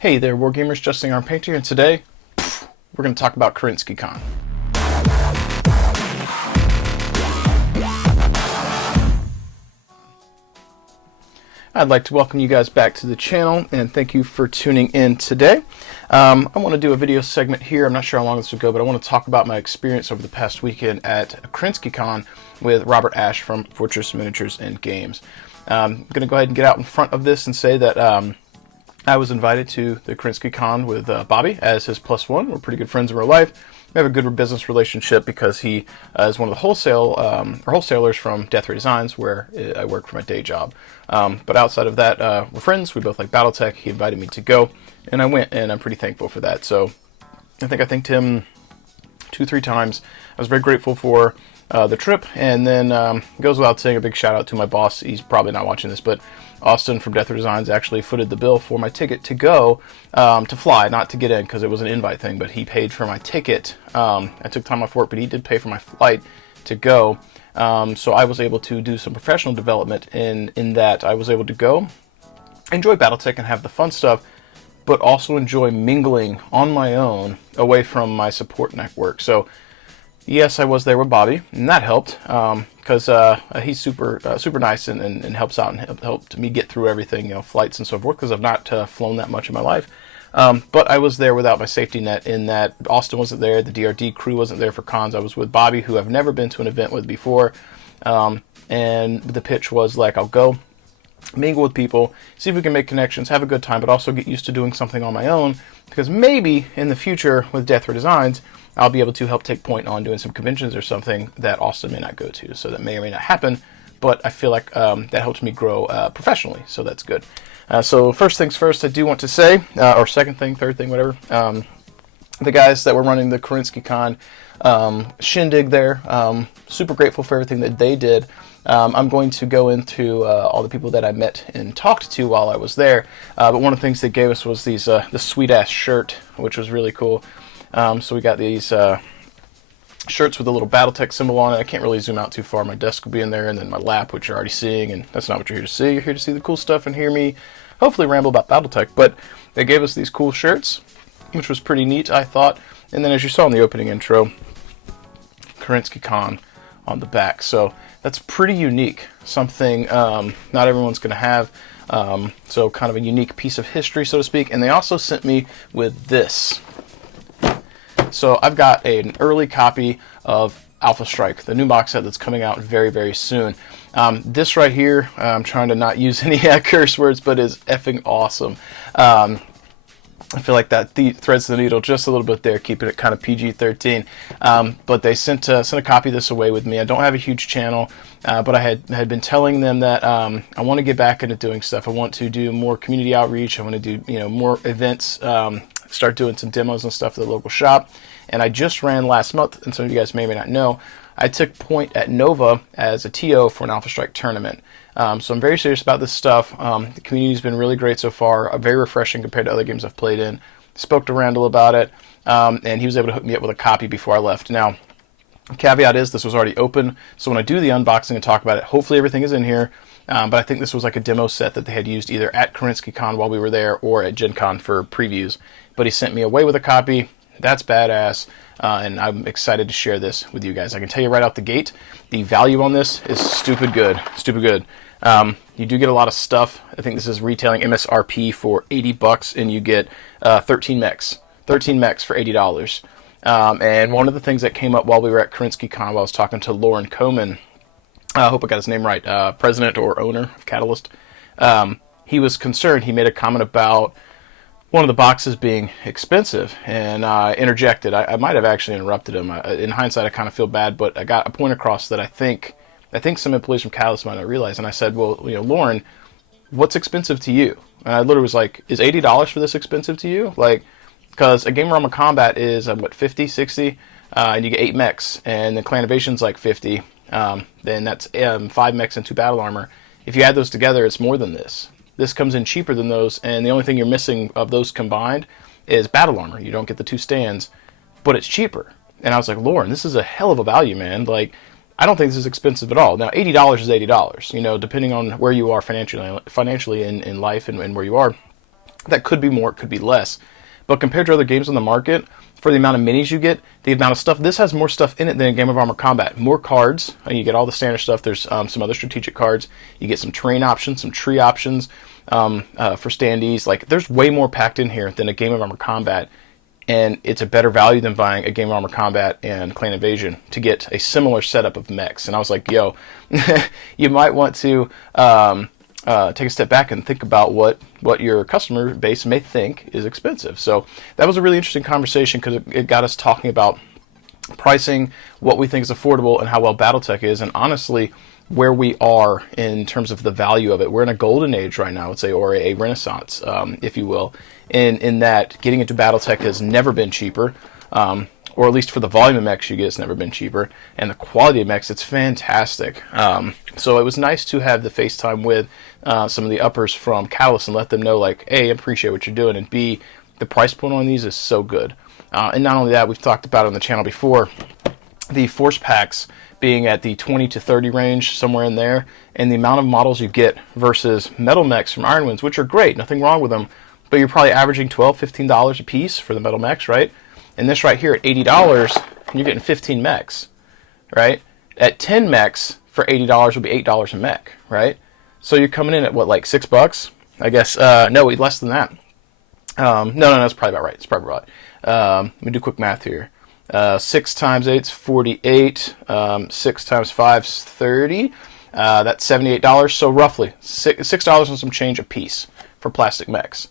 Hey there, Wargamers, Justin Arm Painter, and today we're going to talk about KerenskyKon. I'd like to welcome you guys back to the channel, and thank you for tuning in today. I want to do a video segment here. I'm not sure how long this will go, but I want to talk about my experience over the past weekend at KerenskyKon with Robert Ashe from Fortress Miniatures and Games. I'm going to go ahead and get out in front of this and say that I was invited to the KerenskyKon with Bobby as his +1. We're pretty good friends in real life. We have a good business relationship because he is one of the wholesalers from Death Ray Designs, where I work for my day job. But outside of that, we're friends. We both like Battletech. He invited me to go, and I went, and I'm pretty thankful for that. So I think I thanked him 2-3 times. I was very grateful for the trip, and then goes without saying a big shout out to my boss. He's probably not watching this, but Austin from Death Ray Designs actually footed the bill for my ticket to go, to fly, not to get in because it was an invite thing, but he paid for my ticket. I took time off work, but he did pay for my flight to go. So I was able to do some professional development in that I was able to go, enjoy Battletech and have the fun stuff, but also enjoy mingling on my own away from my support network. So yes, I was there with Bobby, and that helped because he's super nice and helps out and helped me get through everything, you know, flights and so forth, because I've not flown that much in my life. But I was there without my safety net in that Austin wasn't there, the DRD crew wasn't there for cons. I was with Bobby, who I've never been to an event with before, and the pitch was like, I'll go, mingle with people, see if we can make connections, have a good time, but also get used to doing something on my own, because maybe in the future with Death Ray Designs, I'll be able to help take point on doing some conventions or something that Austin may not go to. So that may or may not happen, but I feel like that helps me grow professionally, so that's good. So first things first, I do want to say, or second thing, third thing, whatever, the guys that were running the KerenskyKon shindig there, super grateful for everything that they did. I'm going to go into all the people that I met and talked to while I was there, but one of the things they gave us was these this sweet-ass shirt, which was really cool. So we got these shirts with a little Battletech symbol on it. I can't really zoom out too far. My desk will be in there, and then my lap, which you're already seeing, and that's not what you're here to see. You're here to see the cool stuff and hear me hopefully ramble about Battletech. But they gave us these cool shirts, which was pretty neat, I thought. And then as you saw in the opening intro, KerenskyKon on the back. So that's pretty unique, something not everyone's going to have. So kind of a unique piece of history, so to speak. And they also sent me with this. So I've got an early copy of Alpha Strike, the new box set that's coming out very, very soon. This right here, I'm trying to not use any curse words, but is effing awesome. I feel like that threads the needle just a little bit there, keeping it kind of PG-13. But they sent a copy of this away with me. I don't have a huge channel, but I had been telling them that I want to get back into doing stuff. I want to do more community outreach. I want to do more events. Start doing some demos and stuff at the local shop. And I just ran last month, and some of you guys may or may not know, I took point at Nova as a TO for an Alpha Strike tournament. So I'm very serious about this stuff. The community's been really great so far, very refreshing compared to other games I've played in. Spoke to Randall about it, and he was able to hook me up with a copy before I left. Now, caveat is this was already open, so when I do the unboxing and talk about it, hopefully everything is in here. But I think this was like a demo set that they had used either at KerenskyKon while we were there or at Gen Con for previews. But he sent me away with a copy. That's badass, and I'm excited to share this with you guys. I can tell you right out the gate, the value on this is stupid good, stupid good. You do get a lot of stuff. I think this is retailing MSRP for $80, and you get 13 mechs for $80. And one of the things that came up while we were at KerenskyKon, while I was talking to Lauren Koman, I hope I got his name right, president or owner of Catalyst, he was concerned. He made a comment about one of the boxes being expensive, and I interjected. I might have actually interrupted him. In hindsight, I kind of feel bad, but I got a point across that I think some employees from Catalyst might not realize. And I said, well, Lauren, what's expensive to you? And I literally was like, is $80 for this expensive to you? Like, because a Game Armor Combat is, what, 50, 60? And you get 8 mechs, and the Clan Invasion's like 50. Then that's 5 mechs and 2 battle armor. If you add those together, it's more than this. This comes in cheaper than those, and the only thing you're missing of those combined is battle armor. You don't get the 2 stands, but it's cheaper. And I was like, Lauren, this is a hell of a value, man. Like, I don't think this is expensive at all. Now, $80 is $80, depending on where you are financially in life and where you are. That could be more, it could be less. But compared to other games on the market, for the amount of minis you get, the amount of stuff, this has more stuff in it than a Game of Armor Combat. More cards, and you get all the standard stuff. There's some other strategic cards. You get some terrain options, some tree options for standees. Like, there's way more packed in here than a Game of Armor Combat, and it's a better value than buying a Game of Armor Combat and Clan Invasion to get a similar setup of mechs. And I was like, yo, you might want to take a step back and think about what your customer base may think is expensive. So that was a really interesting conversation because it got us talking about pricing, what we think is affordable, and how well Battletech is, and honestly, where we are in terms of the value of it. We're in a golden age right now, I would say, or a renaissance, if you will, in that getting into Battletech has never been cheaper. Or at least for the volume of mechs you get, it's never been cheaper. And the quality of mechs, it's fantastic. So it was nice to have the FaceTime with some of the uppers from Catalyst and let them know, like, A, I appreciate what you're doing, and B, the price point on these is so good. And not only that, we've talked about it on the channel before, the force packs being at the 20 to 30 range, somewhere in there, and the amount of models you get versus metal mechs from Iron Winds, which are great, nothing wrong with them, but you're probably averaging $12, $15 a piece for the metal mechs, right? And this right here at $80, you're getting 15 mechs, right? At 10 mechs for $80 would be $8 a mech, right? So you're coming in at what, like $6? I guess, no, less than that. No, that's probably about right. It's probably right. Let me do quick math here. 6 times 8 is 48. 6 times 5 is 30. That's $78. So roughly $6 and some change a piece for plastic mechs.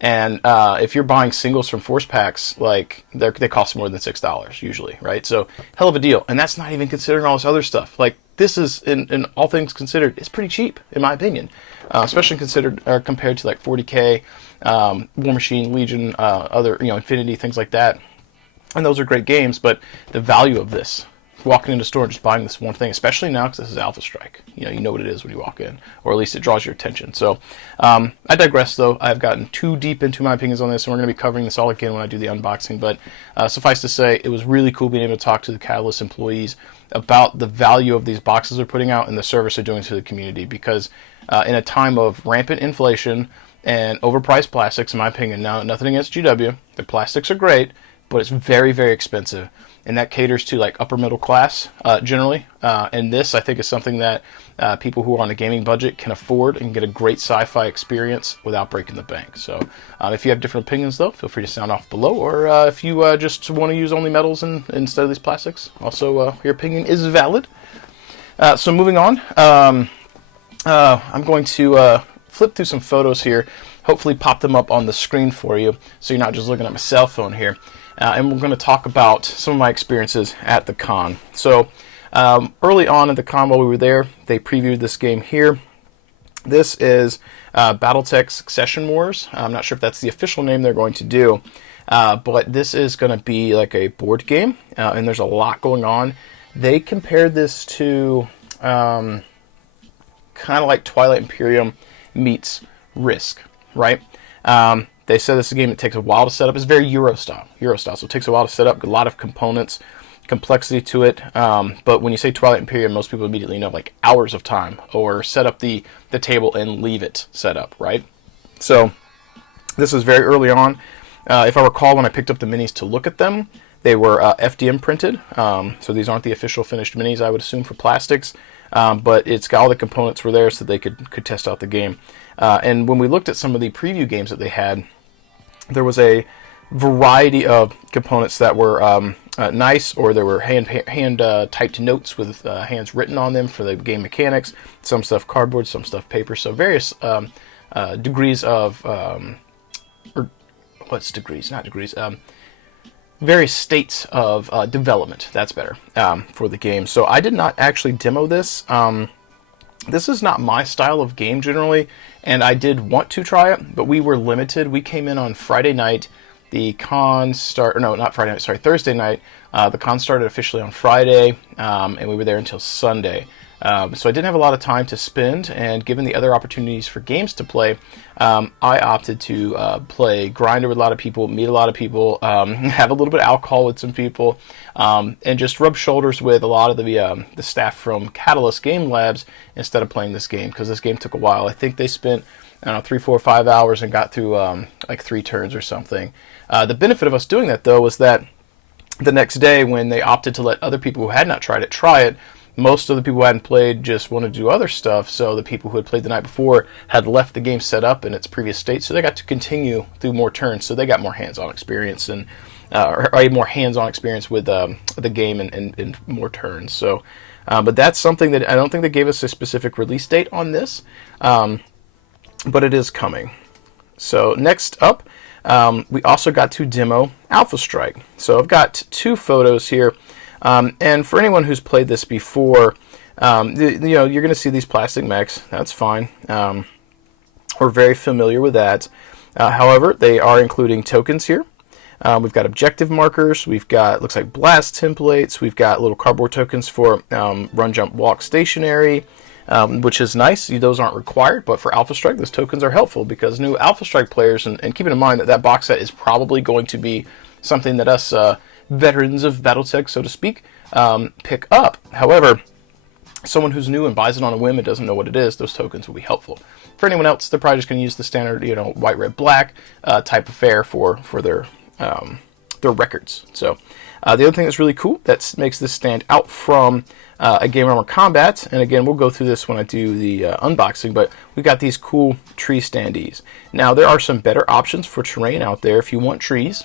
And if you're buying singles from force packs, like they cost more than $6 usually, right? So hell of a deal. And that's not even considering all this other stuff. Like, this is, in all things considered, it's pretty cheap in my opinion, especially compared to like 40K, War Machine, Legion, other Infinity, things like that. And those are great games, but the value of this, walking into a store and just buying this one thing, especially now because this is Alpha Strike. You know what it is when you walk in, or at least it draws your attention. So I digress, though. I've gotten too deep into my opinions on this, and we're going to be covering this all again when I do the unboxing. But suffice to say, it was really cool being able to talk to the Catalyst employees about the value of these boxes they're putting out and the service they're doing to the community. Because in a time of rampant inflation and overpriced plastics, in my opinion, now nothing against GW, the plastics are great, but it's very, very expensive. And that caters to like upper middle class generally. And this, I think, is something that people who are on a gaming budget can afford and get a great sci-fi experience without breaking the bank. So if you have different opinions, though, feel free to sound off below. Or if you just want to use only metals instead of these plastics, also your opinion is valid. So moving on, I'm going to flip through some photos here, hopefully pop them up on the screen for you so you're not just looking at my cell phone here. And we're going to talk about some of my experiences at the con. So early on at the con while we were there, they previewed this game here. This is Battletech Succession Wars. I'm not sure if that's the official name they're going to do, but this is going to be like a board game, and there's a lot going on. They compared this to kind of like Twilight Imperium meets Risk, right? They said this is a game that takes a while to set up. It's very Euro style, so it takes a while to set up, a lot of components, complexity to it. But when you say Twilight Imperium, most people immediately know like hours of time, or set up the table and leave it set up, right? So this is very early on. If I recall, when I picked up the minis to look at them, they were FDM printed. So these aren't the official finished minis, I would assume, for plastics. But it's got all the components were there so they could test out the game. And when we looked at some of the preview games that they had, there was a variety of components that were nice, or there were hand typed notes with hands written on them for the game mechanics. Some stuff cardboard, some stuff paper. So various degrees of, or what's degrees? Not degrees. Various states of development. That's better for the game. So I did not actually demo this. This is not my style of game generally, and I did want to try it, but we were limited. We came in on Friday night. The con Thursday night. The con started officially on Friday, and we were there until Sunday. So I didn't have a lot of time to spend, and given the other opportunities for games to play, I opted to play Grinder with a lot of people, meet a lot of people, have a little bit of alcohol with some people, and just rub shoulders with a lot of the staff from Catalyst Game Labs instead of playing this game, because this game took a while. I think they spent I don't know, 3, 4, 5 hours and got through like 3 turns or something. The benefit of us doing that, though, was that the next day when they opted to let other people who had not tried it try it, most of the people who hadn't played just wanted to do other stuff, so the people who had played the night before had left the game set up in its previous state, so they got to continue through more turns, so they got more hands-on experience, and or more hands-on experience with the game in more turns. So, but that's something that I don't think they gave us a specific release date on this, but it is coming. So next up, we also got to demo Alpha Strike. So I've got 2 photos here. And for anyone who's played this before, you're going to see these plastic mechs. That's fine. We're very familiar with that. However, they are including tokens here. We've got objective markers. We've got, looks like blast templates. We've got little cardboard tokens for run, jump, walk, stationary, which is nice. Those aren't required, but for Alpha Strike, those tokens are helpful because new Alpha Strike players, and keeping in mind that that box set is probably going to be something that us veterans of Battletech, so to speak, pick up. However, someone who's new and buys it on a whim and doesn't know what it is, those tokens will be helpful. For anyone else, they're probably just going to use the standard, white, red, black type affair for their records. So the other thing that's really cool that makes this stand out from a Game Armor Combat, and again, we'll go through this when I do the unboxing, but we've got these cool tree standees. Now, there are some better options for terrain out there if you want trees.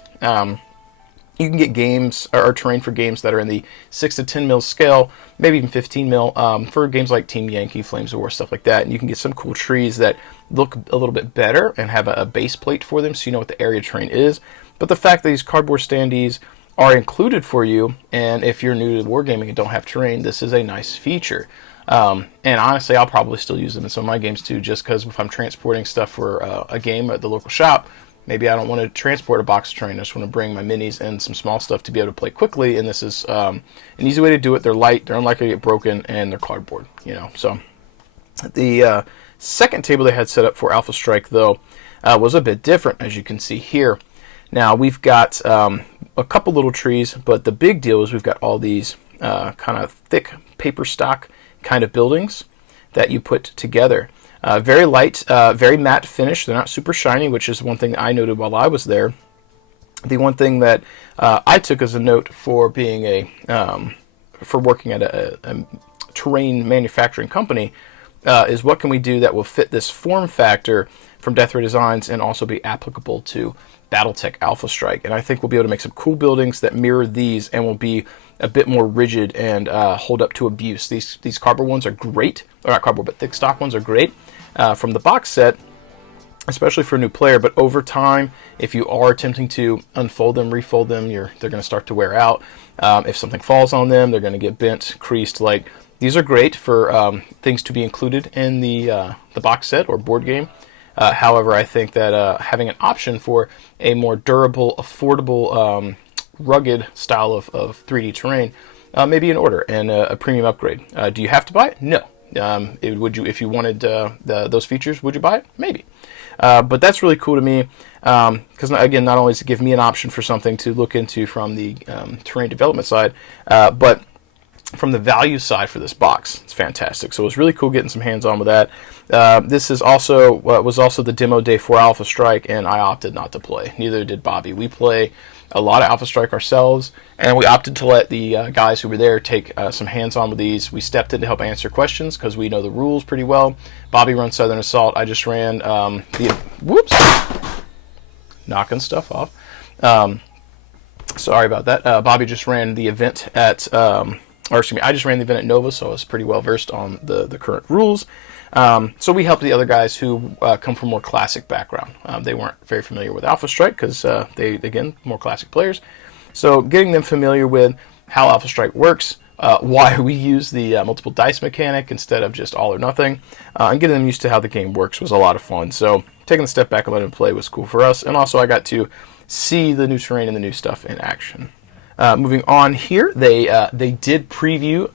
You can get games or terrain for games that are in the 6 to 10 mil scale, maybe even 15 mil for games like Team Yankee, Flames of War, stuff like that. And you can get some cool trees that look a little bit better and have a base plate for them so you know what the area terrain is. But the fact that these cardboard standees are included for you, and if you're new to wargaming and don't have terrain, this is a nice feature. And honestly, I'll probably still use them in some of my games too, just because if I'm transporting stuff for a game at the local shop, maybe I don't want to transport a box of terrain. I just want to bring my minis and some small stuff to be able to play quickly. And this is an easy way to do it. They're light, they're unlikely to get broken, and they're cardboard. So the second table they had set up for Alpha Strike, though, was a bit different, as you can see here. Now we've got a couple little trees, but the big deal is we've got all these kind of thick paper stock kind of buildings that you put together. Very light, very matte finish. They're not super shiny, which is one thing that I noted while I was there. The one thing that I took as a note for being for working at a terrain manufacturing company is what can we do that will fit this form factor from Death Ray Designs and also be applicable to Battletech Alpha Strike. And I think we'll be able to make some cool buildings that mirror these and will be a bit more rigid and hold up to abuse. These cardboard ones are great, or not cardboard, but thick stock ones are great from the box set, especially for a new player. But over time, if you are attempting to unfold them, refold them, they're going to start to wear out. If something falls on them, they're going to get bent, creased. Like these are great for things to be included in the box set or board game. However, I think that having an option for a more durable, affordable, rugged style of 3D terrain may be in order and a premium upgrade. Do you have to buy it? No. Would you, if you wanted those features, would you buy it? Maybe. But that's really cool to me because, again, not only does it give me an option for something to look into from the terrain development side, but from the value side for this box, it's fantastic. So it was really cool getting some hands-on with that. This is also was also the demo day for Alpha Strike, and I opted not to play. Neither did Bobby. We play a lot of Alpha Strike ourselves, and we opted to let the guys who were there take some hands-on with these. We stepped in to help answer questions because we know the rules pretty well. Bobby runs Southern Assault. I just ran whoops, knocking stuff off. Sorry about that. Bobby just ran the event at. Or excuse me, I just ran the event at Nova, so I was pretty well versed on the current rules. So we helped the other guys who come from more classic background. They weren't very familiar with Alpha Strike because they, again, more classic players. So getting them familiar with how Alpha Strike works, why we use the multiple dice mechanic instead of just all or nothing, and getting them used to how the game works was a lot of fun. So taking a step back and letting them play was cool for us. And also I got to see the new terrain and the new stuff in action. Moving on here, they did preview.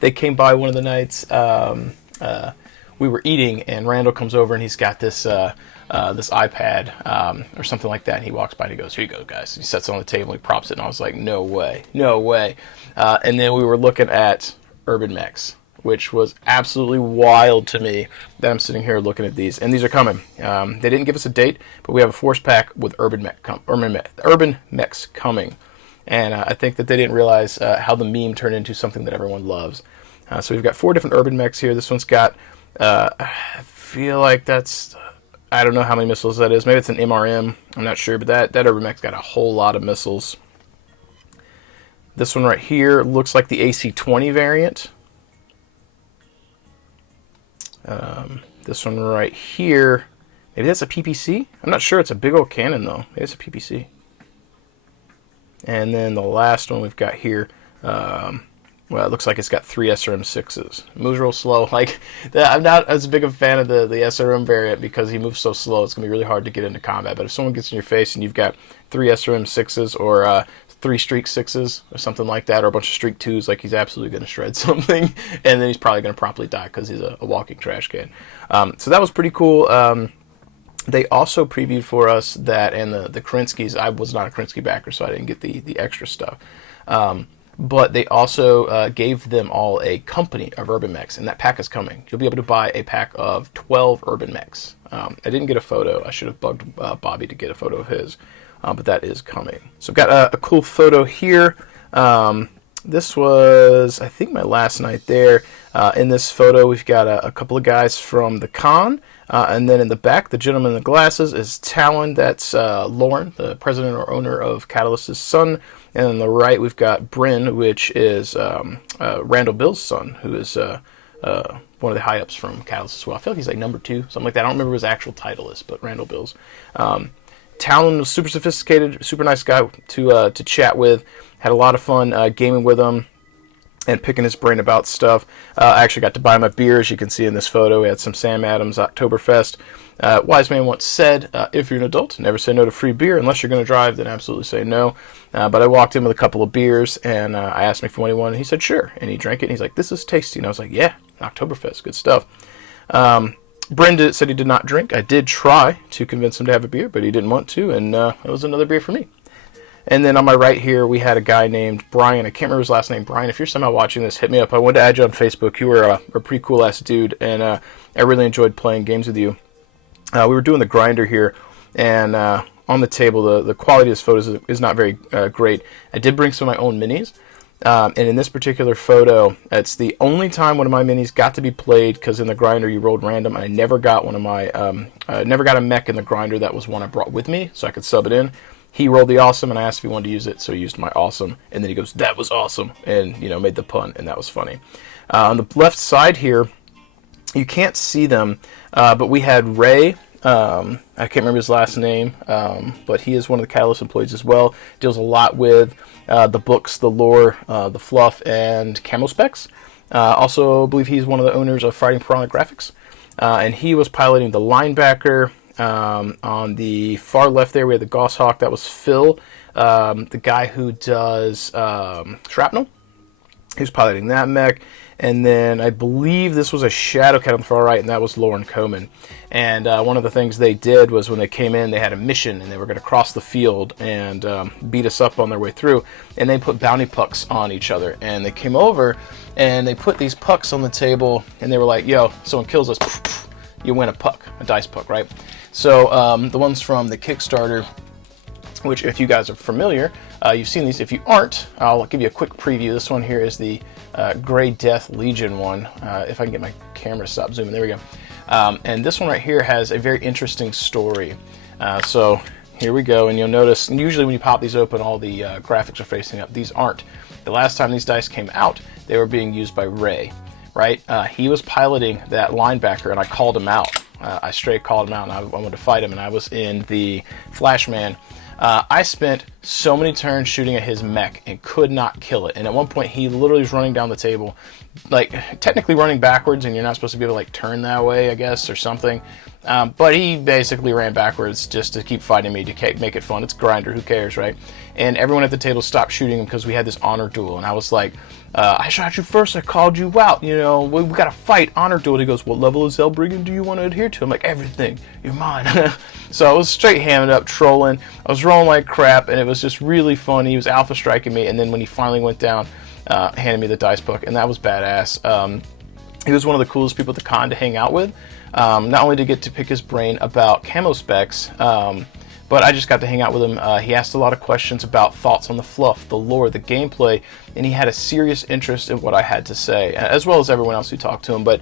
They came by one of the nights. We were eating, and Randall comes over, and he's got this this iPad or something like that. And he walks by and he goes, "Here you go, guys." He sets it on the table, he props it, and I was like, "No way, no way!" And then we were looking at Urban Mechs, which was absolutely wild to me that I'm sitting here looking at these. And these are coming. They didn't give us a date, but we have a force pack with urban mechs coming. And I think that they didn't realize how the meme turned into something that everyone loves. So we've got 4 different urban mechs here. This one's got, I feel like that's, I don't know how many missiles that is. Maybe it's an MRM. I'm not sure, but that urban mech's got a whole lot of missiles. This one right here looks like the AC-20 variant. This one right here, maybe that's a PPC? I'm not sure. It's a big old cannon, though. Maybe it's a PPC. And then the last one we've got here, well, it looks like it's got 3 SRM-6s. Moves real slow. Like, I'm not as big a fan of the SRM variant because he moves so slow. It's going to be really hard to get into combat. But if someone gets in your face and you've got 3 SRM-6s or 3 Streak 6s or something like that, or a bunch of Streak 2s, like, he's absolutely going to shred something. And then he's probably going to promptly die because he's a walking trash can. So that was pretty cool. They also previewed for us that, and the Kerenskys, I was not a Kerensky backer, so I didn't get the extra stuff. But they also gave them all a company of urban mechs, and that pack is coming. You'll be able to buy a pack of 12 urban mechs. I didn't get a photo. I should have bugged Bobby to get a photo of his, but that is coming. So I've got a cool photo here. This was, I think, my last night there. In this photo, we've got a couple of guys from the con. And then in the back, the gentleman in the glasses is Talon. That's Lauren, the president or owner of Catalyst's son. And on the right, we've got Bryn, which is Randall Bill's son, who is one of the high-ups from Catalyst as well. I feel like he's like number 2, something like that. I don't remember what his actual title is, but Randall Bill's. Talon was super sophisticated, super nice guy to chat with. Had a lot of fun gaming with him and picking his brain about stuff. I actually got to buy my beer, as you can see in this photo. We had some Sam Adams Oktoberfest. Wise man once said, if you're an adult, never say no to free beer. Unless you're going to drive, then absolutely say no. But I walked in with a couple of beers, and I asked him if he wanted one, and he said, sure. And he drank it, and he's like, this is tasty. And I was like, yeah, Oktoberfest, good stuff. Brenda said he did not drink. I did try to convince him to have a beer, but he didn't want to, and it was another beer for me. And then on my right here, we had a guy named Brian. I can't remember his last name. Brian, if you're somehow watching this, hit me up. I wanted to add you on Facebook. You were a pretty cool-ass dude, and I really enjoyed playing games with you. We were doing the grinder here, and on the table, the quality of this photos is not very great. I did bring some of my own minis, and in this particular photo, it's the only time one of my minis got to be played, because in the grinder you rolled random, and I never got one of my, never got a mech in the grinder that was one I brought with me, so I could sub it in. He rolled the awesome, and I asked if he wanted to use it, so he used my awesome, and then he goes, that was awesome, and, you know, made the pun, and that was funny. On the left side here, you can't see them, but we had Ray. I can't remember his last name, but he is one of the Catalyst employees as well. Deals a lot with the books, the lore, the fluff, and camo specs. Also, I believe he's one of the owners of Fighting Piranha Graphics, and he was piloting the linebacker. On the far left there, we had the Goshawk. That was Phil, the guy who does Shrapnel. He was piloting that mech. And then I believe this was a Shadow Cat on the far right, and that was Lauren Coman. And one of the things they did was when they came in, they had a mission, and they were going to cross the field and beat us up on their way through. And they put bounty pucks on each other. And they came over, and they put these pucks on the table, and they were like, yo, someone kills us, you win a puck, a dice puck, right? So the ones from the Kickstarter, which if you guys are familiar, you've seen these. If you aren't, I'll give you a quick preview. This one here is the Grey Death Legion one. If I can get my camera to stop zooming, there we go. And this one right here has a very interesting story. So here we go, and you'll notice, usually when you pop these open, all the graphics are facing up. These aren't. The last time these dice came out, they were being used by Ray, right? He was piloting that linebacker, and I called him out. I straight called him out, and I wanted to fight him, and I was in the Flashman. I spent so many turns shooting at his mech and could not kill it. And at one point, he literally was running down the table, like technically running backwards, and you're not supposed to be able to like turn that way, I guess, or something. But he basically ran backwards just to keep fighting me, to make it fun. It's Grinder, who cares, right? And everyone at the table stopped shooting him because we had this honor duel, and I was like, I shot you first, I called you out, you know, we got to fight, honor duel. And he goes, what level of Zellbriggen do you want to adhere to? I'm like, everything, you're mine. So I was straight hamming up, trolling, I was rolling like crap, and it was just really fun. He was alpha striking me, and then when he finally went down, handed me the dice book, and that was badass. He was one of the coolest people at the con to hang out with. Not only to get to pick his brain about camo specs, but I just got to hang out with him. He asked a lot of questions about thoughts on the fluff, the lore, the gameplay, and he had a serious interest in what I had to say, as well as everyone else who talked to him. But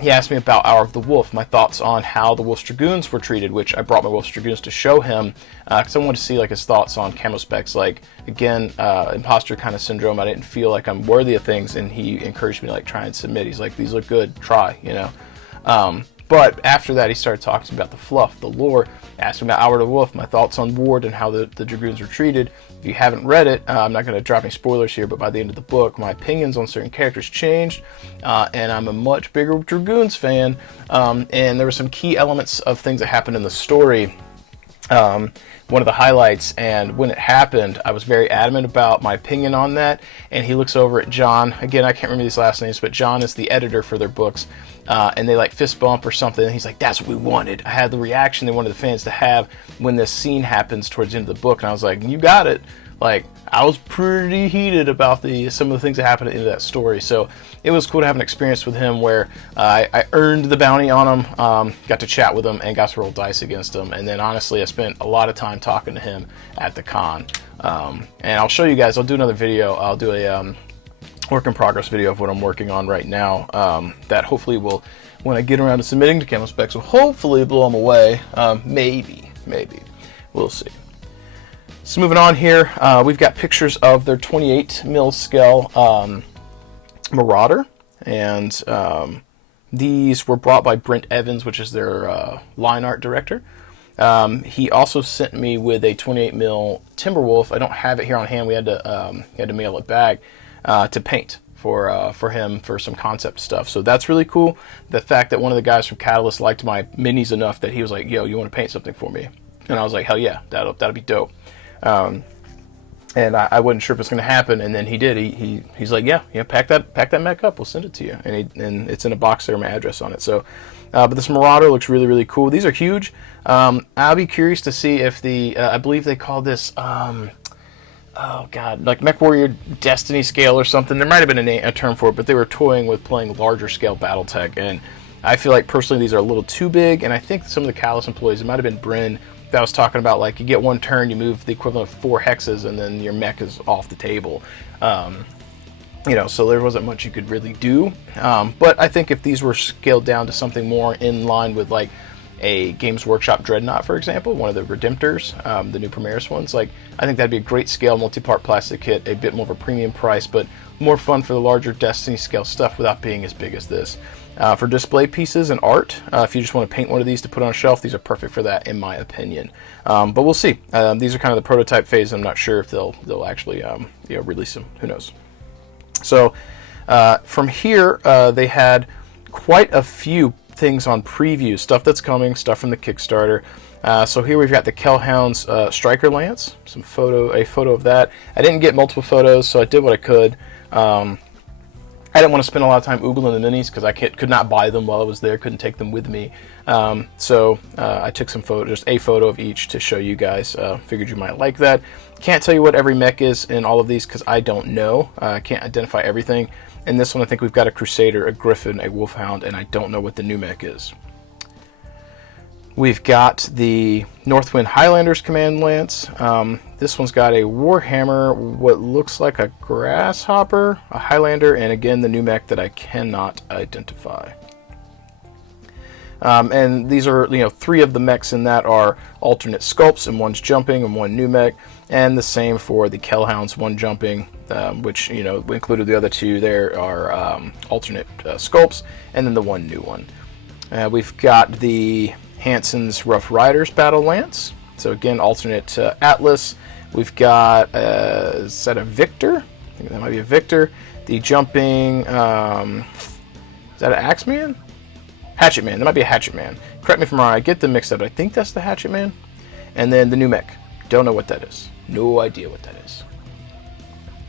he asked me about Hour of the Wolf, my thoughts on how the Wolf's Dragoons were treated, which I brought my Wolf's Dragoons to show him, because I wanted to see like his thoughts on camo specs. Like, again, imposter kind of syndrome. I didn't feel like I'm worthy of things, and he encouraged me to like try and submit. He's like, these look good, try, you know. But after that, he started talking about the fluff, the lore, asked me about Hour of the Wolf, my thoughts on Ward and how the Dragoons were treated. If you haven't read it, I'm not going to drop any spoilers here, but by the end of the book, my opinions on certain characters changed, and I'm a much bigger Dragoons fan, and there were some key elements of things that happened in the story. One of the highlights, and when it happened, I was very adamant about my opinion on that, and he looks over at John. Again, I can't remember these last names, but John is the editor for their books, and they like fist bump or something, and he's like, that's what we wanted. I had the reaction they wanted the fans to have when this scene happens towards the end of the book, and I was like, you got it. Like, I was pretty heated about some of the things that happened at the end of that story, so it was cool to have an experience with him where I earned the bounty on him, got to chat with him, and got to roll dice against him, and then honestly I spent a lot of time talking to him at the con. And I'll show you guys, I'll do another video, I'll do a work in progress video of what I'm working on right now, that hopefully will, when I get around to submitting to camo specs, will hopefully blow them away. Maybe, we'll see. So moving on here, we've got pictures of their 28 mil scale Marauder, and these were brought by Brent Evans, which is their line art director. He also sent me with a 28 mil Timberwolf. I don't have it here on hand. We had to mail it back to paint for him for some concept stuff. So that's really cool. The fact that one of the guys from Catalyst liked my minis enough that he was like, "Yo, you want to paint something for me?" And I was like, "Hell yeah, that'll be dope." And I wasn't sure if it's going to happen, and then he did. He's like, yeah, pack that mech up. We'll send it to you, and it's in a box there, my address on it. So, but this Marauder looks really cool. These are huge. I'll be curious to see if I believe they call this oh god, like Mech Warrior Destiny scale or something. There might have been a term for it, but they were toying with playing larger scale Battletech, and I feel like personally these are a little too big. And I think some of the Callus employees, it might have been Bryn, that was talking about, like, you get one turn, you move the equivalent of 4 hexes, and then your mech is off the table. You know, so there wasn't much you could really do. But I think if these were scaled down to something more in line with, like, a Games Workshop Dreadnought, for example, one of the Redemptors, the new Primaris ones, like, I think that'd be a great scale multi-part plastic kit, a bit more of a premium price, but more fun for the larger Destiny scale stuff without being as big as this. For display pieces and art, if you just want to paint one of these to put on a shelf, these are perfect for that, in my opinion. But we'll see. These are kind of the prototype phase. I'm not sure if they'll actually release them. Who knows? So from here, they had quite a few things on preview, stuff that's coming, stuff from the Kickstarter. So here we've got the Kellhound's Striker Lance, a photo of that. I didn't get multiple photos, so I did what I could. I didn't want to spend a lot of time oogling the minis because I could not buy them while I was there, couldn't take them with me. So I took some photos, just a photo of each to show you guys. Figured you might like that. Can't tell you what every mech is in all of these because I don't know. I can't identify everything. In this one, I think we've got a Crusader, a Griffin, a Wolfhound, and I don't know what the new mech is. We've got the Northwind Highlanders Command Lance. This one's got a Warhammer, what looks like a Grasshopper, a Highlander, and again the new mech that I cannot identify. And these are, 3 of the mechs in that are alternate sculpts, and one's jumping and one new mech, and the same for the Kellhounds, one jumping, which included the other 2 there are alternate sculpts, and then the one new one. We've got the Hanson's Rough Riders Battle Lance. So again, alternate Atlas. We've got, is that a Victor? I think that might be a Victor. The jumping, is that an Axeman? Hatchet Man. That might be a Hatchet Man. Correct me if I'm wrong. I get them mixed up, but I think that's the Hatchet Man. And then the new mech. Don't know what that is. No idea what that is.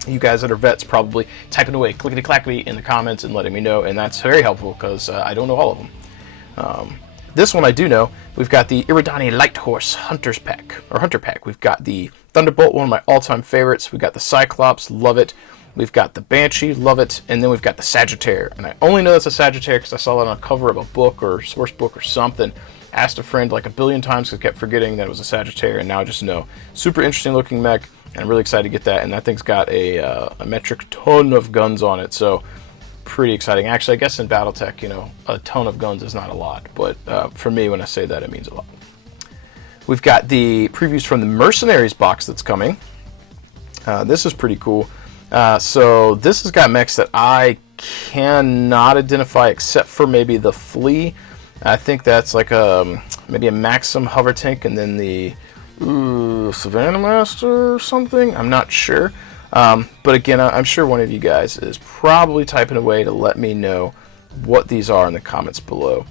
You guys that are vets probably typing away clickety-clackety in the comments and letting me know, and that's very helpful because I don't know all of them. This one I do know. We've got the Iridani Light Horse Hunter Pack. We've got the Thunderbolt, one of my all-time favorites. We've got the Cyclops, love it. We've got the Banshee, love it, and then we've got the Sagittaire. And I only know that's a Sagittaire because I saw that on a cover of a book or source book or something. Asked a friend like a billion times because I kept forgetting that it was a Sagittaire, and now I just know. Super interesting looking mech, and I'm really excited to get that. And that thing's got a metric ton of guns on it, so pretty exciting. Actually, I guess in Battletech, you know, a ton of guns is not a lot, but for me, when I say that, it means a lot. We've got the previews from the Mercenaries box that's coming. This is pretty cool. So this has got mechs that I cannot identify except for maybe the Flea. I think that's like maybe a Maxim hover tank, and then the Savannah Master or something. I'm not sure. But again, I'm sure one of you guys is probably typing away to let me know what these are in the comments below.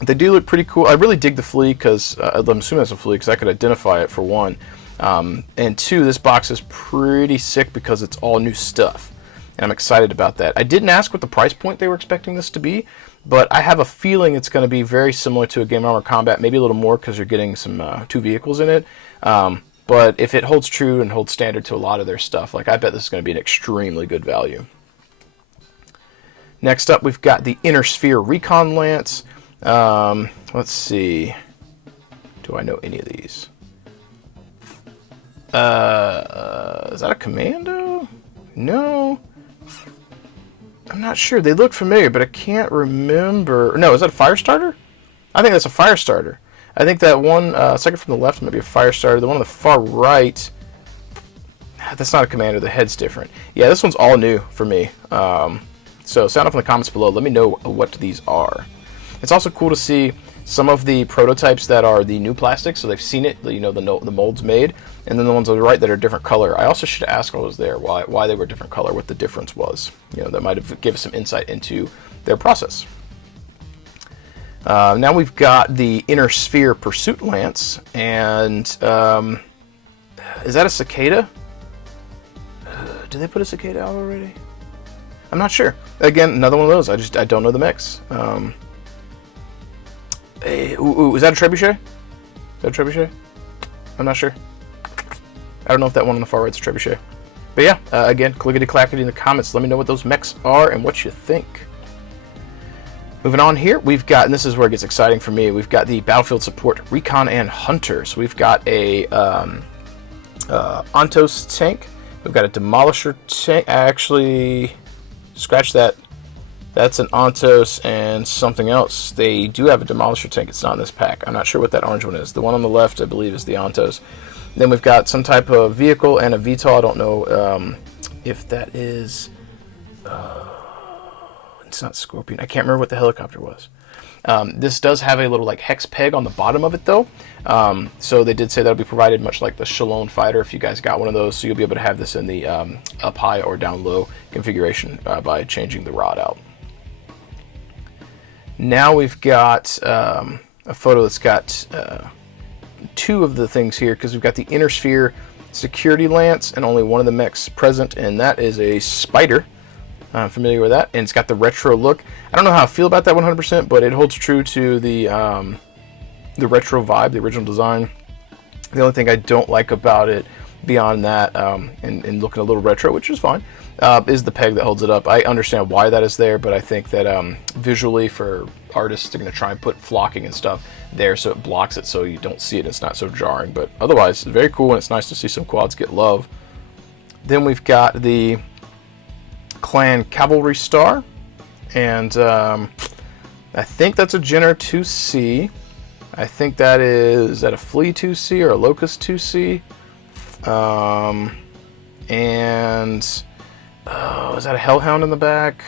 They do look pretty cool. I really dig the Flea because I'm assuming it's a Flea because I could identify it for one. And two, this box is pretty sick because it's all new stuff. And I'm excited about that. I didn't ask what the price point they were expecting this to be, but I have a feeling it's going to be very similar to a Game Armor Combat, maybe a little more because you're getting some 2 vehicles in it. But if it holds true and holds standard to a lot of their stuff, like I bet this is going to be an extremely good value. Next up, we've got the Inner Sphere Recon Lance. Let's see. Do I know any of these? Is that a Commando? No. I'm not sure. They look familiar, but I can't remember. No, is that a Firestarter? I think that's a Firestarter. I think that one, second from the left, might be a Firestarter. The one on the far right, that's not a Commander. The head's different. Yeah, this one's all new for me. So sound off in the comments below. Let me know what these are. It's also cool to see some of the prototypes that are the new plastic, so they've seen it, you know, the molds made, and then the ones on the right that are different color. I also should ask while I was there why they were different color, what the difference was. You know, that might have given some insight into their process. Now we've got the Inner Sphere Pursuit Lance, and is that a Cicada? Did they put a Cicada out already? I'm not sure. Again, another one of those. I don't know the mix. Is that a Trebuchet? Is that a Trebuchet? I'm not sure. I don't know if that one on the far right's a Trebuchet. But yeah, again, clickety-clackety in the comments. Let me know what those mechs are and what you think. Moving on here, we've got, and this is where it gets exciting for me, we've got the Battlefield Support Recon and Hunter. So we've got a Ontos tank. We've got a Demolisher tank. Actually, scratch that. That's an Ontos and something else. They do have a Demolisher tank. It's not in this pack. I'm not sure what that orange one is. The one on the left, I believe, is the Ontos. Then we've got some type of vehicle and a VTOL. I don't know if that is... it's not Scorpion. I can't remember what the helicopter was. This does have a little like hex peg on the bottom of it, though. So they did say that'll be provided much like the Shalom Fighter if you guys got one of those. So you'll be able to have this in the up high or down low configuration by changing the rod out. Now we've got a photo that's got two of the things here, because we've got the Inner Sphere Security Lance and only one of the mechs present, and that is a Spider. I'm familiar with that, and it's got the retro look. I don't know how I feel about that 100%, but it holds true to the retro vibe, the original design. The only thing I don't like about it, beyond that, and looking a little retro, which is fine, is the peg that holds it up. I understand why that is there, but I think that visually for artists, they're going to try and put flocking and stuff there so it blocks it so you don't see it. It's not so jarring, but otherwise, it's very cool, and it's nice to see some quads get love. Then we've got the Clan Cavalry Star, and I think that's a Jenner 2C. I think that is that a Flea 2C or a Locust 2C. And is that a Hellhound in the back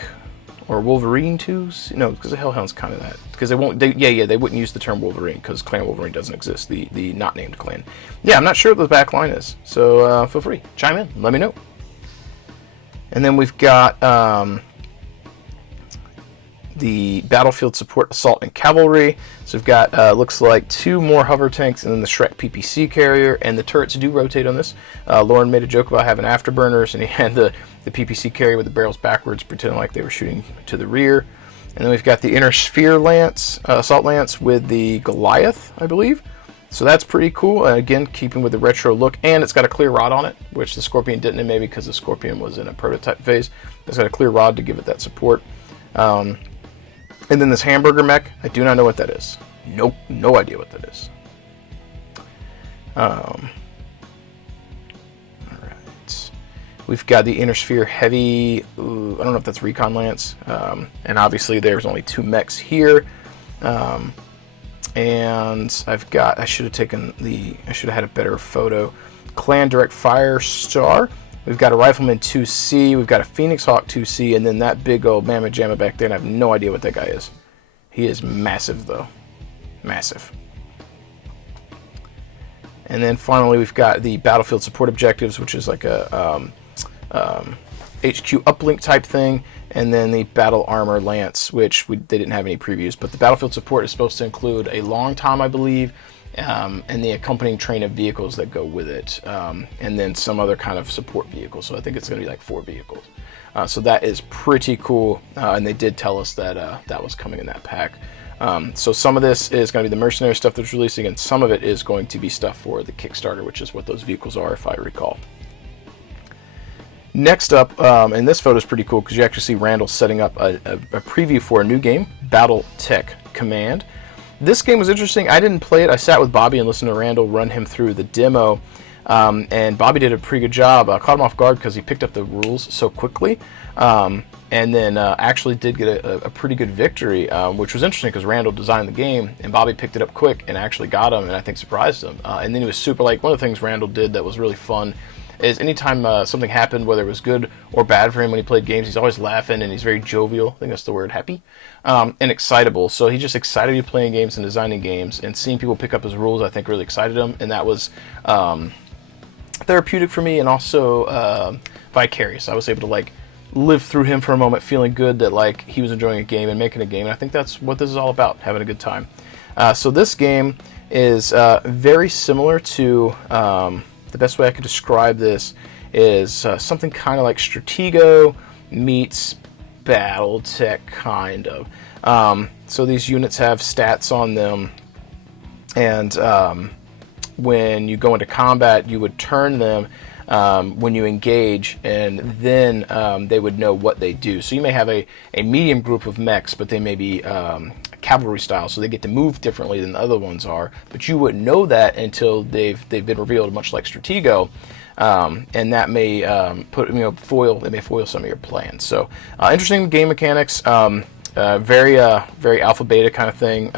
or Wolverine 2C? No, because the Hellhound's kind of that. Because they won't. They wouldn't use the term Wolverine because Clan Wolverine doesn't exist. The not named clan. Yeah, I'm not sure what the back line is. So feel free, chime in, let me know. And then we've got the Battlefield Support Assault and Cavalry. So we've got, looks like 2 more hover tanks and then the Shrek PPC carrier. And the turrets do rotate on this. Lauren made a joke about having afterburners, and he had the PPC carrier with the barrels backwards, pretending like they were shooting to the rear. And then we've got the Inner Sphere Lance, Assault Lance with the Goliath, I believe. So that's pretty cool. Again, keeping with the retro look, and it's got a clear rod on it, which the Scorpion didn't, maybe because the Scorpion was in a prototype phase. It's got a clear rod to give it that support. And then this hamburger mech, I do not know what that is. Nope, no idea what that is. All right. We've got the Inner Sphere Heavy. Ooh, I don't know if that's Recon Lance. And obviously there's only 2 mechs here. And I should have had a better photo. Clan Direct Fire Star. We've got a Rifleman 2C. We've got a Phoenix Hawk 2C, and then that big old Mamma Jamma back there, and I have no idea what that guy is. He is massive, though. Massive. And then finally, we've got the Battlefield Support Objectives, which is like a HQ uplink type thing, and then the Battle Armor Lance, which they didn't have any previews, but the Battlefield Support is supposed to include a long tom, I believe, and the accompanying train of vehicles that go with it, and then some other kind of support vehicle. So I think it's going to be like 4 vehicles. So that is pretty cool, and they did tell us that that was coming in that pack. So some of this is going to be the mercenary stuff that's releasing, and some of it is going to be stuff for the Kickstarter, which is what those vehicles are, if I recall. Next up, and this photo is pretty cool because you actually see Randall setting up a preview for a new game, Battletech Command. This game was interesting. I didn't play it. I sat with Bobby and listened to Randall run him through the demo, and Bobby did a pretty good job. I caught him off guard because he picked up the rules so quickly, and then actually did get a pretty good victory, which was interesting because Randall designed the game, and Bobby picked it up quick and actually got him, and I think surprised him. And then he was super, like, one of the things Randall did that was really fun is anytime something happened, whether it was good or bad for him when he played games, he's always laughing, and he's very jovial. I think that's the word, happy, and excitable. So he's just excited to be playing games and designing games, and seeing people pick up his rules, I think, really excited him, and that was therapeutic for me, and also vicarious. I was able to, like, live through him for a moment, feeling good that, like, he was enjoying a game and making a game, and I think that's what this is all about, having a good time. So this game is very similar to... the best way I could describe this is something kind of like Stratego meets Battletech, kind of. So these units have stats on them, and when you go into combat, you would turn them when you engage, and then they would know what they do. So you may have a medium group of mechs, but they may be cavalry style, so they get to move differently than the other ones are, but you wouldn't know that until they've been revealed, much like Stratego, and that may foil some of your plans. So interesting game mechanics, very alpha beta kind of thing.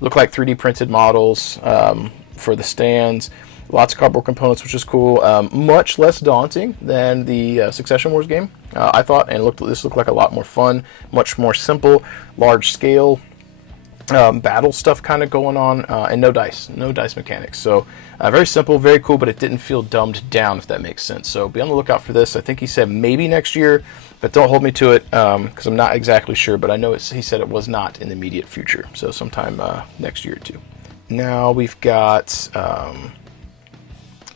Look like 3D printed models for the stands, lots of cardboard components, which is cool. Much less daunting than the Succession Wars game, I thought, and this looked like a lot more fun, much more simple, large scale battle stuff kind of going on, and no dice mechanics. So very simple, very cool, but it didn't feel dumbed down, if that makes sense. So be on the lookout for this. I think he said maybe next year, but don't hold me to it because I'm not exactly sure, but I know he said it was not in the immediate future, so sometime next year or two. Now we've got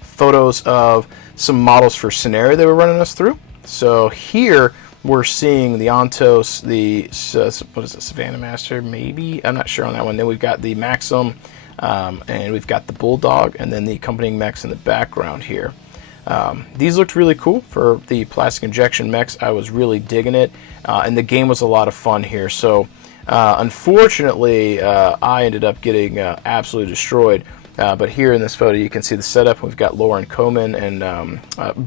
photos of some models for Scenario they were running us through. So here we're seeing the Ontos, the what is it, Savannah Master, maybe? I'm not sure on that one. Then we've got the Maxim, and we've got the Bulldog, and then the accompanying mechs in the background here. These looked really cool for the plastic injection mechs. I was really digging it, and the game was a lot of fun here. So unfortunately, I ended up getting absolutely destroyed. But here in this photo, you can see the setup. We've got Lauren Coman and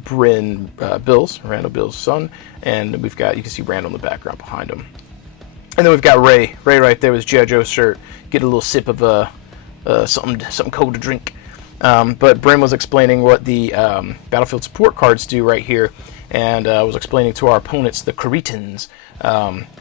Bryn Bills, Randall Bills' son, and you can see Randall in the background behind him. And then we've got Ray right there with his G.I. Joe shirt, getting a little sip of something cold to drink. But Bryn was explaining what the Battlefield support cards do right here, and was explaining to our opponents, the Cretans,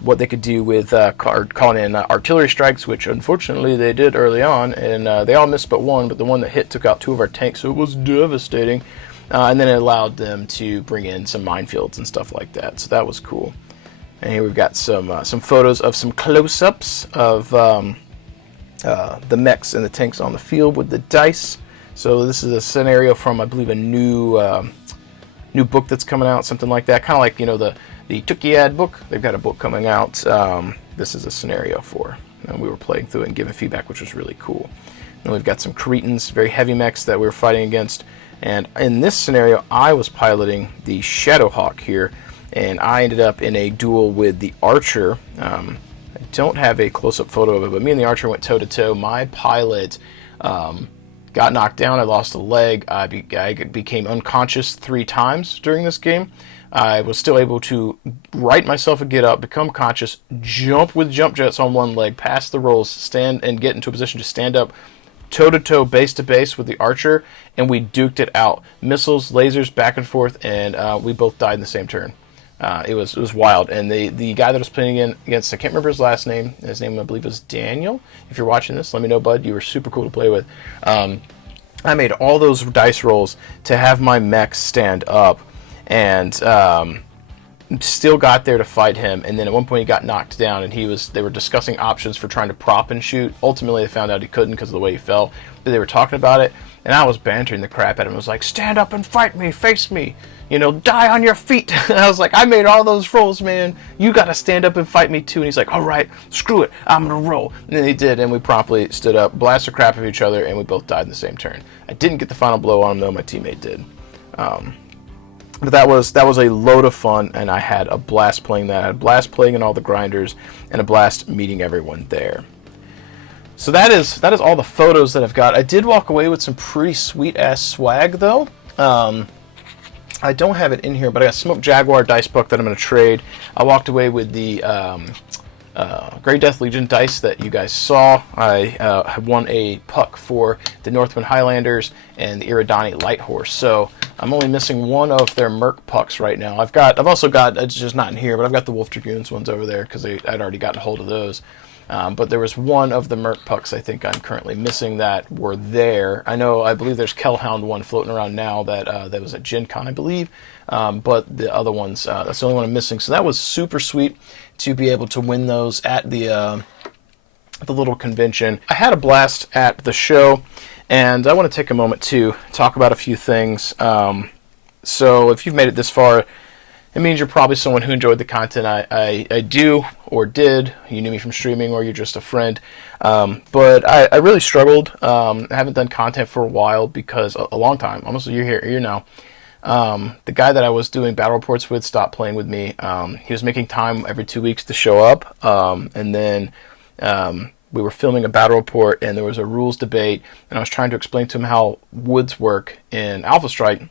what they could do with calling in artillery strikes, which unfortunately they did early on, and they all missed but one, but the one that hit took out 2 of our tanks, so it was devastating. And then it allowed them to bring in some minefields and stuff like that, so that was cool. And here we've got some photos of some close-ups of the mechs and the tanks on the field with the dice. So this is a scenario from, I believe, a new book that's coming out, something like that, kind of like, the Tukiad book. They've got a book coming out. This is a scenario for, and we were playing through it and giving feedback, which was really cool. and we've got some Cretans, very heavy mechs that we were fighting against. And in this scenario, I was piloting the Shadowhawk here, and I ended up in a duel with the Archer. I don't have a close-up photo of it, but me and the Archer went toe-to-toe. My pilot got knocked down. I lost a leg. I became unconscious 3 times during this game. I was still able to right myself and get up, become conscious, jump with jump jets on one leg, pass the rolls, stand and get into a position to stand up toe-to-toe, base-to-base with the Archer, and we duked it out. Missiles, lasers, back and forth, and we both died in the same turn. It was wild. And the guy that was playing against, I can't remember his last name. His name, I believe, was Daniel. If you're watching this, let me know, bud. You were super cool to play with. I made all those dice rolls to have my mech stand up, and still got there to fight him. And then at one point he got knocked down, and they were discussing options for trying to prop and shoot. Ultimately, they found out he couldn't because of the way he fell. But they were talking about it, and I was bantering the crap at him. I was like, "Stand up and fight me, face me. You know, die on your feet." And I was like, "I made all those rolls, man. You got to stand up and fight me too." And he's like, "All right, screw it. I'm going to roll." And then he did, and we promptly stood up, blasted crap at each other, and we both died in the same turn. I didn't get the final blow on him, though. My teammate did. But that was a load of fun, and I had a blast playing that. I had a blast playing in all the grinders, and a blast meeting everyone there. So that is all the photos that I've got. I did walk away with some pretty sweet-ass swag, though. I don't have it in here, but I got Smoke Jaguar dice book that I'm going to trade. I walked away with the Grey Death Legion dice that you guys saw. I have won a puck for the Northwind Highlanders and the Iridani Light Horse. So I'm only missing one of their Merc pucks right now. I've also got, it's just not in here, but I've got the Wolf Dragoons ones over there because I'd already gotten hold of those. But there was one of the Merc pucks I think I'm currently missing that were there. I believe there's Kellhound one floating around now that was at Gen Con, I believe. But the other ones, that's the only one I'm missing. So that was super sweet to be able to win those at the little convention. I had a blast at the show, and I want to take a moment to talk about a few things. So if you've made it this far, it means you're probably someone who enjoyed the content I do or did. You knew me from streaming, or you're just a friend. But I really struggled. I haven't done content for a while because a long time, almost a year now. The guy that I was doing battle reports with stopped playing with me. He was making time every 2 weeks to show up, and then we were filming a battle report, and there was a rules debate, and I was trying to explain to him how woods work in Alpha Strike,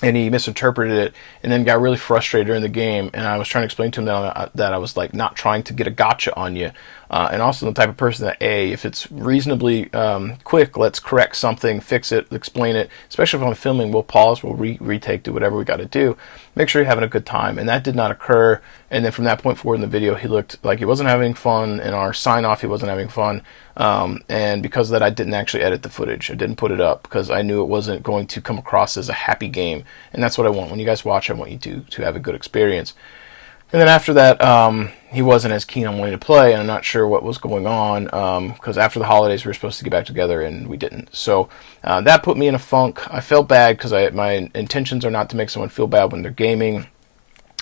and he misinterpreted it, and then got really frustrated during the game. And I was trying to explain to him that I was like not trying to get a gotcha on you, and also the type of person that if it's reasonably quick, let's correct something, fix it, explain it. Especially if I'm filming, we'll pause, we'll retake, do whatever we got to do. Make sure you're having a good time, and that did not occur. And then from that point forward in the video, he looked like he wasn't having fun. In our sign off, he wasn't having fun. And because of that, I didn't actually edit the footage. I didn't put it up because I knew it wasn't going to come across as a happy game. And that's what I want. When you guys watch, I want you to have a good experience. And then after that, he wasn't as keen on wanting to play, and I'm not sure what was going on, because after the holidays, we were supposed to get back together, and we didn't. So that put me in a funk. I felt bad because my intentions are not to make someone feel bad when they're gaming.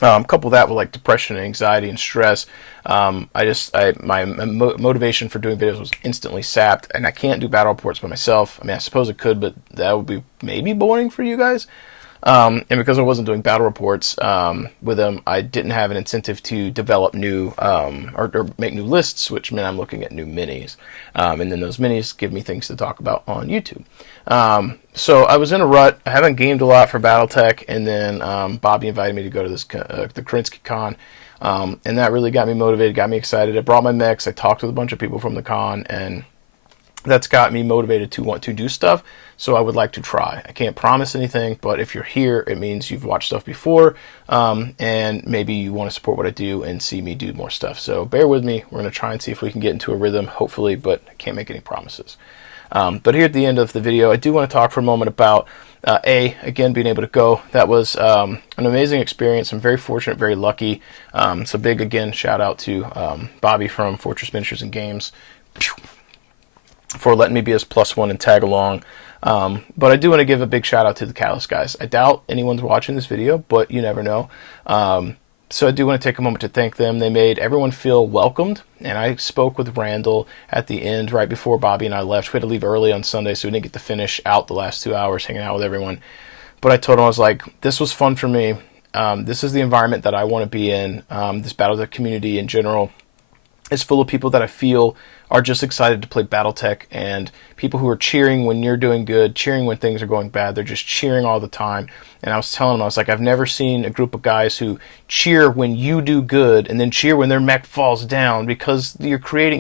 Couple that with like depression and anxiety and stress. My motivation for doing videos was instantly sapped, and I can't do battle reports by myself. I mean, I suppose it could, but that would be maybe boring for you guys. And because I wasn't doing battle reports with them, I didn't have an incentive to develop new or make new lists, which meant I'm looking at new minis. And then those minis give me things to talk about on YouTube. So I was in a rut. I haven't gamed a lot for Battletech, and then Bobby invited me to go to this the KerenskyKon, and that really got me motivated, got me excited. I brought my mechs. I talked with a bunch of people from the con, and that's got me motivated to want to do stuff. So I would like to try. I can't promise anything, but if you're here, it means you've watched stuff before, and maybe you want to support what I do and see me do more stuff. So bear with me. We're going to try and see if we can get into a rhythm, hopefully, but I can't make any promises. But here at the end of the video, I do want to talk for a moment about, again, being able to go. That was an amazing experience. I'm very fortunate, very lucky. So big, again, shout out to Bobby from Fortress Miniatures and Games for letting me be his +1 and tag along. But I do want to give a big shout out to the Callus guys. I doubt anyone's watching this video, but you never know. So I do want to take a moment to thank them. They made everyone feel welcomed, and I spoke with Randall at the end right before Bobby and I left. We had to leave early on Sunday, so we didn't get to finish out the last 2 hours hanging out with everyone. But I told him, I was like, this was fun for me. This is the environment that I want to be in. This Battletech community in general is full of people that I feel are just excited to play Battletech, and people who are cheering when you're doing good, cheering when things are going bad. They're just cheering all the time. And I was telling them, I was like, I've never seen a group of guys who cheer when you do good and then cheer when their mech falls down, because you're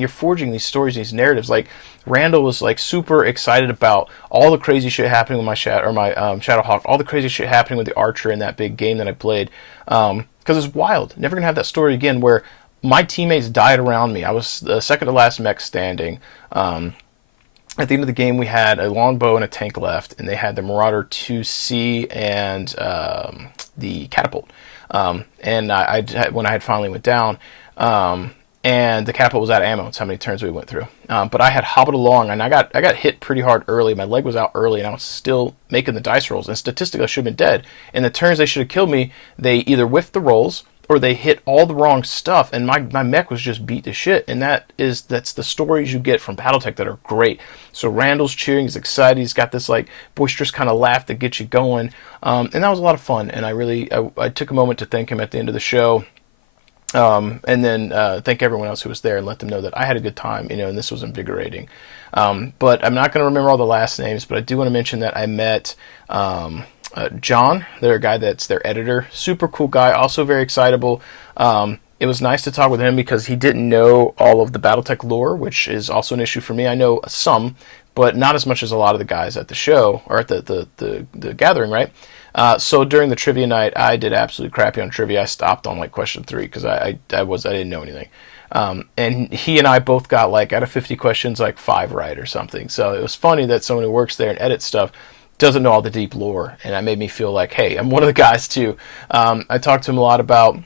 forging these stories, these narratives. Like, Randall was like super excited about all the crazy shit happening with my Shadowhawk, all the crazy shit happening with the Archer in that big game that I played, because it's wild. Never gonna have that story again where my teammates died around me. I was the second to last mech standing. At the end of the game, we had a longbow and a tank left, and they had the Marauder 2C and the catapult. And when I had finally went down, and the catapult was out of ammo. That's how many turns we went through. But I had hobbled along, and I got hit pretty hard early. My leg was out early, and I was still making the dice rolls. And statistically, I should have been dead. In the turns they should have killed me, they either whiffed the rolls or they hit all the wrong stuff, and my mech was just beat to shit. And that's the stories you get from Battletech that are great. So Randall's cheering, he's excited, he's got this like boisterous kind of laugh that gets you going, and that was a lot of fun. And I took a moment to thank him at the end of the show, and then thank everyone else who was there and let them know that I had a good time, and this was invigorating. But I'm not going to remember all the last names, but I do want to mention that I met John, their guy that's their editor. Super cool guy, also very excitable. It was nice to talk with him because he didn't know all of the Battletech lore, which is also an issue for me. I know some, but not as much as a lot of the guys at the show, or at the gathering, right? So during the trivia night, I did absolutely crappy on trivia. I stopped on like question 3 because I didn't know anything. And he and I both got like out of 50 questions, like 5 right or something. So it was funny that someone who works there and edits stuff doesn't know all the deep lore, and that made me feel like, hey, I'm one of the guys too. I talked to him a lot about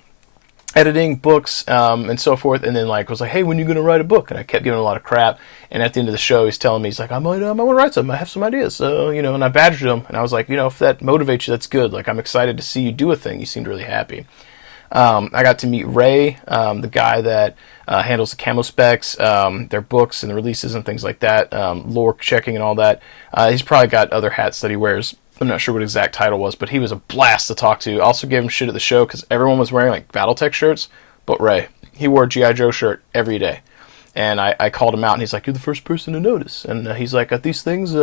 editing books and so forth, and then was like, hey, when are you going to write a book? And I kept giving him a lot of crap, and at the end of the show, he's telling me, he's like, I want to write something, I have some ideas, and I badgered him, and I was like, if that motivates you, that's good. Like, I'm excited to see you do a thing. You seemed really happy. I got to meet Ray, the guy that handles the camo specs, their books and the releases and things like that, lore checking and all that. He's probably got other hats that he wears. I'm not sure what exact title was, but he was a blast to talk to. Also gave him shit at the show because everyone was wearing like Battletech shirts, but Ray, he wore a G.I. Joe shirt every day. And I called him out, and he's like, you're the first person to notice. And he's like, at these things,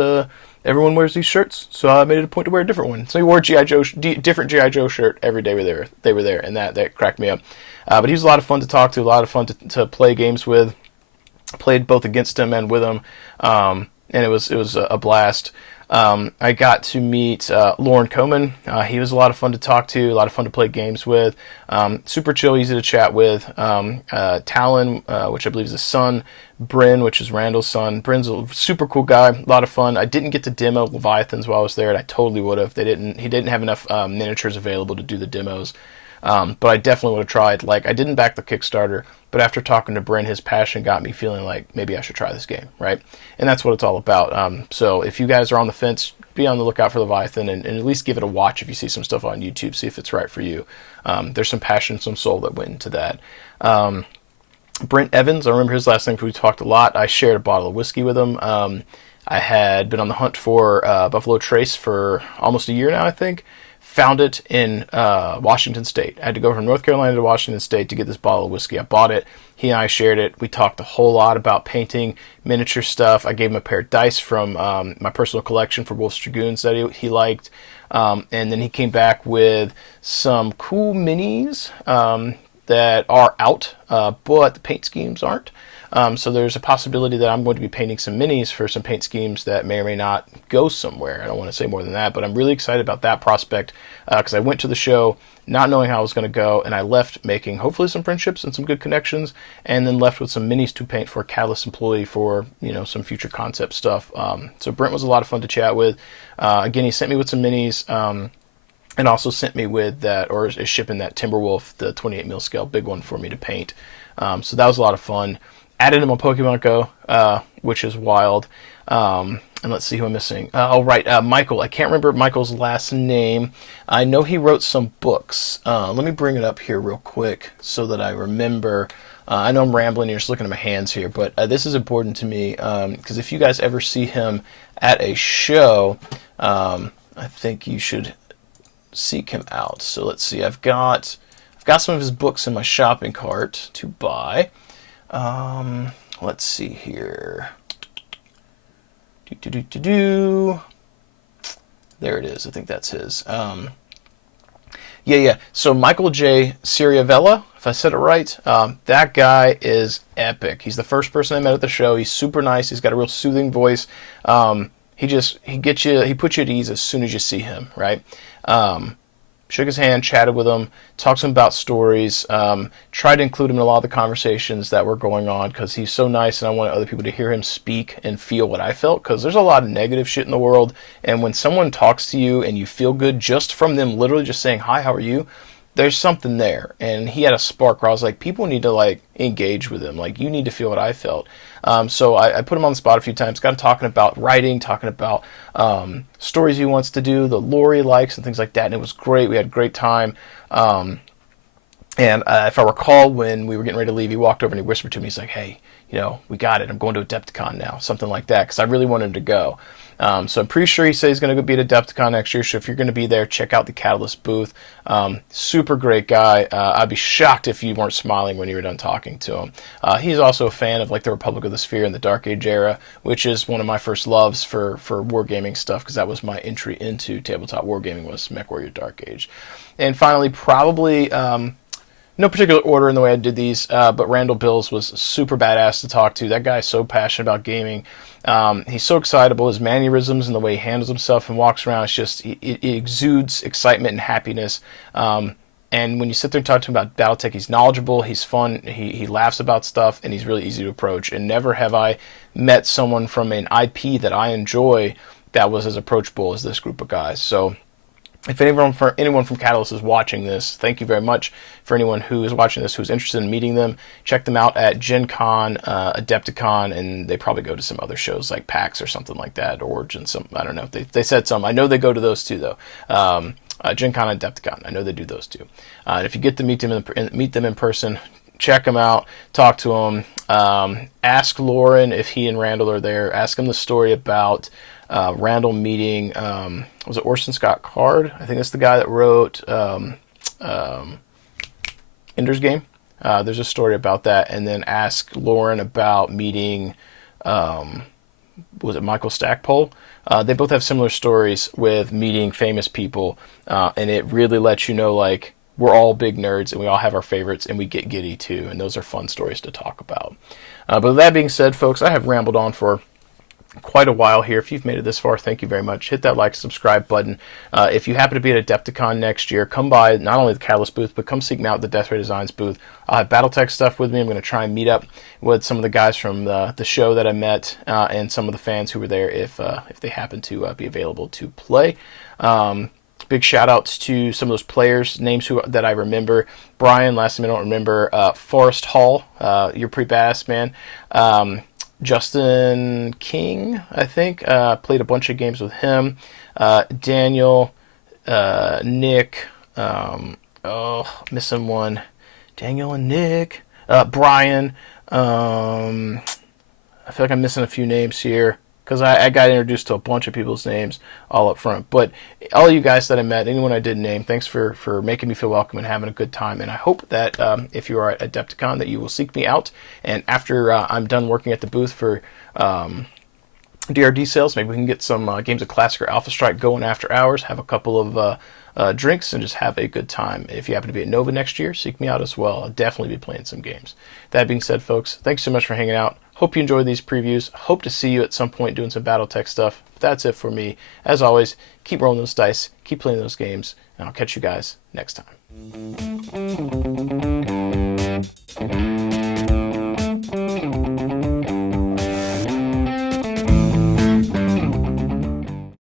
everyone wears these shirts, so I made it a point to wear a different one. So he wore a different G.I. Joe shirt every day they were there, and that cracked me up. But he was a lot of fun to talk to, a lot of fun to play games with. Played both against him and with him, and it was a blast. I got to meet Lauren Coman. He was a lot of fun to talk to, a lot of fun to play games with. Super chill, easy to chat with. Talon, which I believe is his son. Bryn, which is Randall's son. Bryn's a super cool guy, a lot of fun. I didn't get to demo Leviathans while I was there, and I totally would have. He didn't have enough miniatures available to do the demos. But I definitely would have tried. Like, I didn't back the Kickstarter, but after talking to Bryn, his passion got me feeling like maybe I should try this game, right? And that's what it's all about. So if you guys are on the fence, be on the lookout for Leviathan, and at least give it a watch if you see some stuff on YouTube, see if it's right for you. There's some passion, some soul that went into that. Brent Evans, I remember his last name because we talked a lot. I shared a bottle of whiskey with him. I had been on the hunt for Buffalo Trace for almost a year now, I think. Found it in Washington State. I had to go from North Carolina to Washington State to get this bottle of whiskey. I bought it. He and I shared it. We talked a whole lot about painting, miniature stuff. I gave him a pair of dice from my personal collection for Wolf's Dragoons that he liked. And then he came back with some cool minis that are out, but the paint schemes aren't. So there's a possibility that I'm going to be painting some minis for some paint schemes that may or may not go somewhere. I don't want to say more than that, but I'm really excited about that prospect because I went to the show not knowing how it was going to go, and I left making hopefully some friendships and some good connections, and then left with some minis to paint for a Catalyst employee for some future concept stuff. So Brent was a lot of fun to chat with. Again, he sent me with some minis. And also sent me with that, or is shipping that Timberwolf, the 28 mil scale, big one for me to paint. So that was a lot of fun. Added him on Pokemon Go, which is wild. And let's see who I'm missing. Oh, right, Michael. I can't remember Michael's last name. I know he wrote some books. Let me bring it up here real quick so that I remember. I know I'm rambling. You're just looking at my hands here, but this is important to me because if you guys ever see him at a show, I think you should seek him out. So let's see. I've got some of his books in my shopping cart to buy. Let's see here. There it is. I think that's his. Yeah. So Michael J. Siriavella, if I said it right, that guy is epic. He's the first person I met at the show. He's super nice. He's got a real soothing voice. He puts you at ease as soon as you see him, right? Shook his hand, chatted with him, talked to him about stories, tried to include him in a lot of the conversations that were going on because he's so nice and I wanted other people to hear him speak and feel what I felt because there's a lot of negative shit in the world, and when someone talks to you and you feel good just from them literally just saying, hi, how are you? There's something there, and he had a spark where I was like, people need to like engage with him. Like, you need to feel what I felt. So I put him on the spot a few times, got him talking about writing, talking about stories he wants to do, the lore he likes, and things like that. And it was great. We had a great time. And if I recall, when we were getting ready to leave, he walked over and he whispered to me, he's like, hey, we got it. I'm going to Adepticon now, something like that, because I really wanted him to go. So I'm pretty sure he said he's going to be at Adepticon next year. So if you're going to be there, check out the Catalyst booth. Super great guy. I'd be shocked if you weren't smiling when you were done talking to him. He's also a fan of like the Republic of the Sphere and the Dark Age era, which is one of my first loves for wargaming stuff, because that was my entry into tabletop wargaming, was MechWarrior Dark Age. And finally, probably no particular order in the way I did these, but Randall Bills was super badass to talk to. That guy is so passionate about gaming. He's so excitable. His mannerisms and the way he handles himself and walks around, it's just, it exudes excitement and happiness. And when you sit there and talk to him about Battletech, he's knowledgeable, he's fun, he laughs about stuff, and he's really easy to approach. And never have I met someone from an IP that I enjoy that was as approachable as this group of guys. So if anyone from Catalyst is watching this, thank you very much. For anyone who is watching this who's interested in meeting them, check them out at Gen Con, Adepticon, and they probably go to some other shows like PAX or something like that, Origin, I don't know. They said some. I know they go to those too, though. Gen Con and Adepticon, I know they do those too. And if you get to meet them in person, check them out, talk to them, ask Lauren if he and Randall are there, ask him the story about Randall meeting, was it Orson Scott Card? I think that's the guy that wrote Ender's Game. There's a story about that. And then ask Lauren about meeting, was it Michael Stackpole? They both have similar stories with meeting famous people, and it really lets you know, like, we're all big nerds and we all have our favorites and we get giddy too, and those are fun stories to talk about. But with that being said, folks, I have rambled on for quite a while here. If you've made it this far, thank you very much. Hit that like, subscribe button. If you happen to be at Adepticon next year, come by not only the Catalyst booth, but come seek me out at the Death Ray Designs booth. I'll have Battletech stuff with me. I'm going to try and meet up with some of the guys from the show that I met, and some of the fans who were there if they happen to be available to play. Big shout outs to some of those players, names that I remember. Brian, last name I don't remember. Forrest Hall, you're pretty badass, man. Justin King, I think, played a bunch of games with him. Daniel, Nick, missing one. Daniel and Nick, Brian. I feel like I'm missing a few names here, because I got introduced to a bunch of people's names all up front. But all you guys that I met, anyone I didn't name, thanks for making me feel welcome and having a good time. And I hope that if you are at Adepticon, that you will seek me out. And after I'm done working at the booth for DRD sales, maybe we can get some games of Classic or Alpha Strike going after hours, have a couple of drinks, and just have a good time. If you happen to be at Nova next year, seek me out as well. I'll definitely be playing some games. That being said, folks, thanks so much for hanging out. Hope you enjoyed these previews. Hope to see you at some point doing some Battletech stuff. But that's it for me. As always, keep rolling those dice, keep playing those games, and I'll catch you guys next time.